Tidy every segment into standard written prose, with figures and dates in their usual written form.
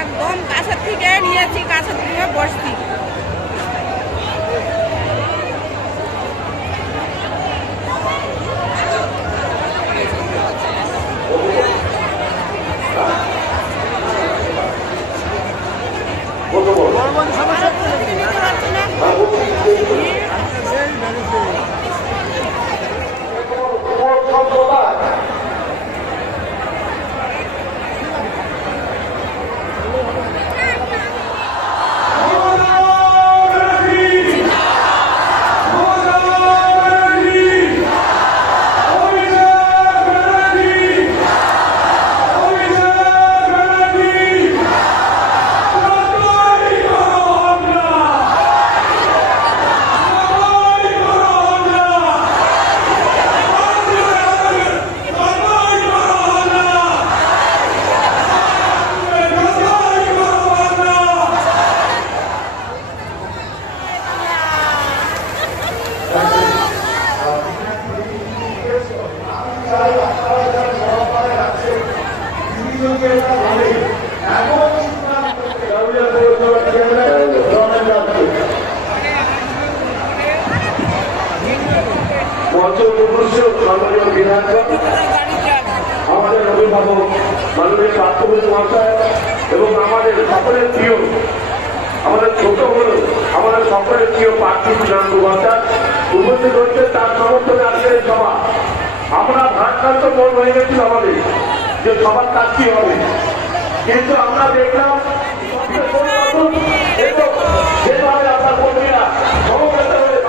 একদম কাছের থেকে নিয়েছি, কাছের থেকে বসছি। আমাদের অভিভাবক মাননীয় রাষ্ট্রপতি মহাশয় এবং আমাদের সকলের প্রিয়, আমাদের ছোট হলেও আমাদের সকলের প্রিয় প্রার্থী বিধান মুখোপাধ্যায় উপস্থিত হচ্ছে। তার সমর্থনে আজকের সভা। আমরা ভারপ্রান্ত মন হয়ে গেছিল আমাদের যে সবার কাজ কি হবে, কিন্তু আমরা দেখলাম যেভাবে আপনার কর্মীরা সমবেত হয়ে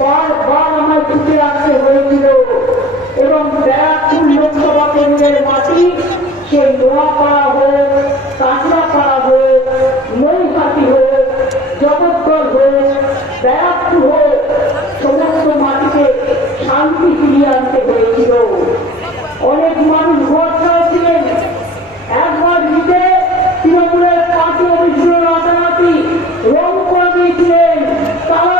বারবার আমার ছুটে রাখতে হয়েছিল এবং ব্যারাকপুর লোকসভা কেন্দ্রের মাটি সে নোয়াপাড়া হোক, কাঁচরাপাড়া হোক, নৈহাটি হোক, জগৎগড় হোক, ব্যারাকপুর হোক, সমস্ত মাটিতে শান্তি ফিরিয়ে আনতে হয়েছিল। অনেক মানুষ ভরসা ছিলেন, একবার জিতে তৃণমূলের পার্টি অভিযোগ রাতারাতি রং করে দিয়েছিলেন। তারা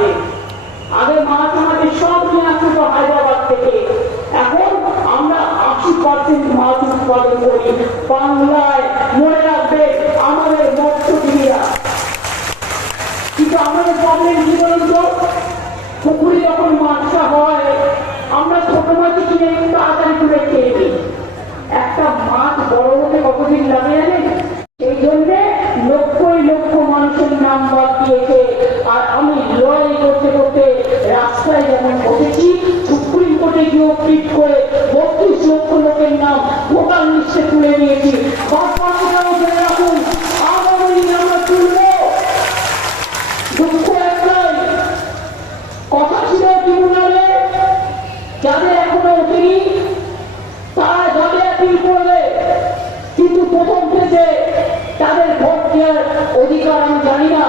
আছে। আগে মাছ আমাদের সব নিয়ে আসতো হায়দ্রাবাদ থেকে, এখন আমরা 80% মাছ উৎপাদন করি বাংলায়। মনে রাখবে আমাদের মৎস্যজীবীরা। কিন্তু আমাদের প্রবলেম কি বলুন তো, পুকুরে যখন মাছটা হয় আমরা ছোট মাছ কিনে তাড়াতাড়ি করে খেয়ে নিই। একটা মাছ বড় হতে কতদিন লাগে জানেন? এই জন্যে লক্ষই লক্ষ মানুষের নাম বাদ দিয়েছে। আর আমি লড়াই করতে করতে রাস্তায় যেমন বসেছি, সুপ্রিম কোর্টে গিয়েও পিট করে 32 লক্ষ লোকের নাম ভোটার লিস্টে তুলে নিয়েছি। রাখুন, আগামী দিন আমরা তুলব। দুঃখ একটাই, কথা ছিল ট্রিব্যুনালে যাদের এখনো ওঠেনি তারা যাবে আপিল করবে, কিন্তু প্রথম থেকে তাদের ভোট দেওয়ার অধিকার আমি জানি না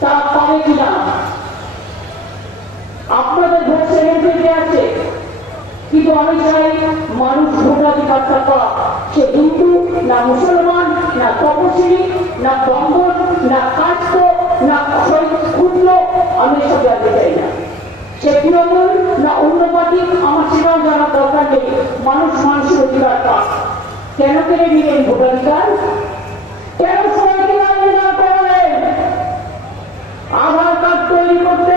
তারা পাবে কিনা। আপনাদের ভোট সেকেন্ডারিতে আছে, কিন্তু আমি চাই মানুষ ভোটাধিকারটা পাক। সে হিন্দু না মুসলমান না তপশিলি না ব্রাহ্মণ না কাস্ট না ক্ষুদ্র, আমি এসব জানতে চাই না। সে তৃণমূল না অন্য পার্টি, আমার সেটাও জানার দরকার নেই। মানুষ মানুষের অধিকার পাক। কেন কেড়ে নিলেন ভোটাধিকার? কেন সবাইকে আবেদন করলেন? আধার কার্ড তৈরি করতে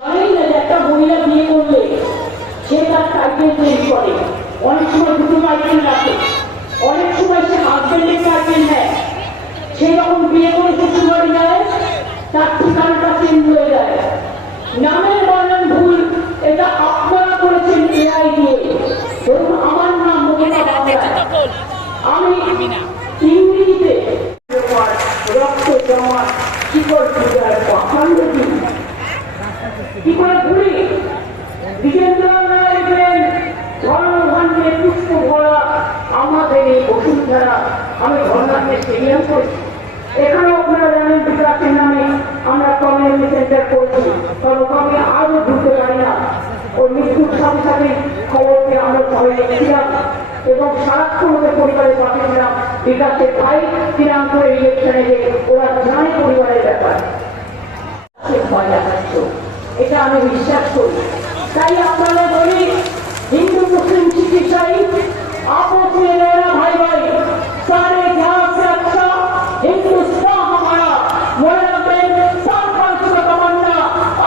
জানেন না যে একটা মহিলা বিয়ে করলে সে তার টাইটেল চেঞ্জ করে, অনেক সময় দুটো টাইটেল রাখে, অনেক সময় সে হাজবেন্ডের টাইটেল নেয়। সে যখন বিয়ে করে শ্বশুর বাড়ি যায় তার ঠিকানাটা চেঞ্জ হয়ে যায়, নামের বর্ণন ভুল। এটা আপনারা করেছেন এআই দিয়ে। ধরুন আমার নাম আমি ইংরেজিতে রক্ত জমা শিকড় পূজার পাখান্ড কি করে ভুলি? বিজেন্দ্র রায় ধর্মভান্ডে পুষ্প ভরা আমাদের এই বসুন্ধরা। আমি ধর্মান্ডে স্টেডিয়াম করেছি। এখানেও আপনারা জানেন বিকাশের নামে আমরা কমিউনিটি সেন্টার করছি, কারণ আমি আরো ঢুকতে পারি না। ওর মৃত্যুর সাথে সাথে খবরকে আমরা সবাই দেখছিলাম এবং সারাক্ষণ ওদের পরিবারের পাশে ছিলাম। বিকাশের ভাই তৃণাঙ্কুর ইলেকশনে যে ওরা জানে পরিবারের ব্যাপার, ভয় দেখাচ্ছ, এটা আমি বিশ্বাস করি। তাই আপনারা বলি হিন্দু মুসলিম শিখ ইসাই आपस में रहना भाई भाई, सारे जहां से अच्छा हिंदुस्तान हमारा। मोहल्ला में सरपंच का तमन्ना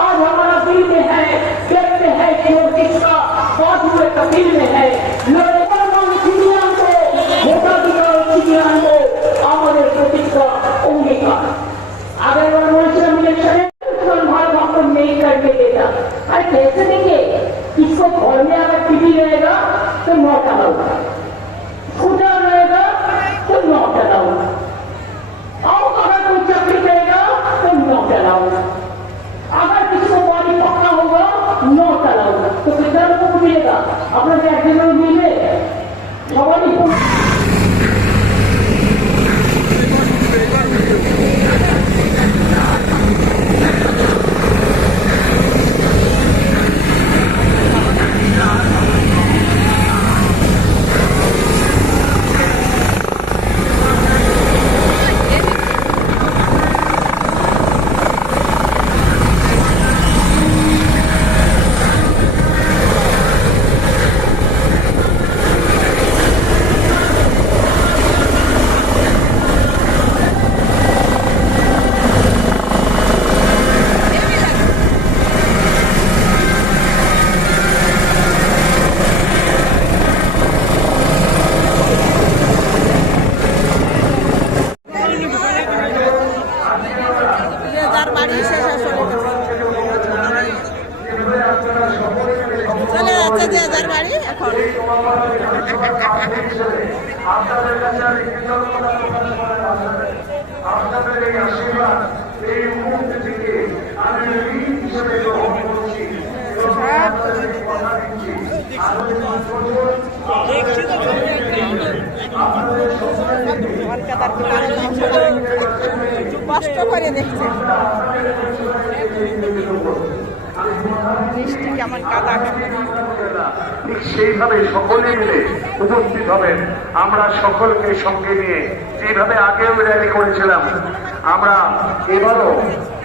आज हमारा दिल में है, देखते हैं कि वो किसका बाजू में कफिल में है। लोगों चिड़ियान को ভোটাধিকার চিড়িয়ান को আমাদের প্রতিজ্ঞা অঙ্গীকার। আগের বার বলেছিলাম ইলেকশনে भाई हमको नहीं करके देता। अरे कैसे देंगे? किसको घर में अगर टीवी रहेगा तो नोट अलाउगा, स्कूटर रहेगा तो नोट अलाउगा, और अगर कोई चाकरी करेगा तो नोट अलाउगा, अगर किसी को बाड़ी पक्का होगा नोट अलाउगा। तो कितना लोगों को मिलेगा? अपना टैक्सी में मिले सवाल। আপনাদের কাছে আমি কৃতজ্ঞতা প্রকাশ করার মাধ্যমে আপনাদের এই আশীর্বাদ এই মুহূর্তে থেকে আমি ঋণ হিসেবে গ্রহণ করছি এবং আপনাদের কথা দিচ্ছি আগামী 5 বছর আপনাদের কষ্ট করে দেখছে। বৃষ্টি কেমন কাদা ঠিক সেইভাবে সকলে মিলে উপস্থিত হবেন। আমরা সকলকে সঙ্গে নিয়ে যেভাবে আগেও র্যালি করেছিলাম, আমরা এবারও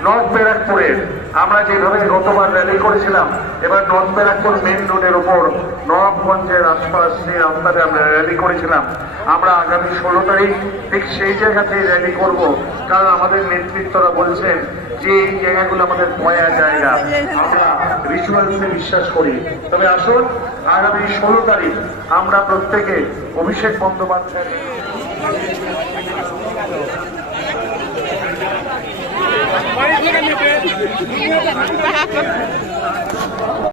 নর্থ ব্যারাকপুরের আমরা যেভাবে গতবার র্যালি করেছিলাম, এবার নর্থ ব্যারাকপুর মেন রোডের উপর নবাবগঞ্জের আশপাশ নিয়ে আমরা র্যালি করেছিলাম। আমরা আগামী 16 তারিখ ঠিক সেই জায়গাতেই র্যালি করব, কারণ আমাদের নেতৃত্বরা বলছেন যে এই জায়গাগুলো আমাদের পয়া জায়গা, আমরা রিচুয়ালসে বিশ্বাস করি। তবে আসুন আগামী 16 তারিখ আমরা প্রত্যেকে অভিষেক বন্দ্যোপাধ্যায়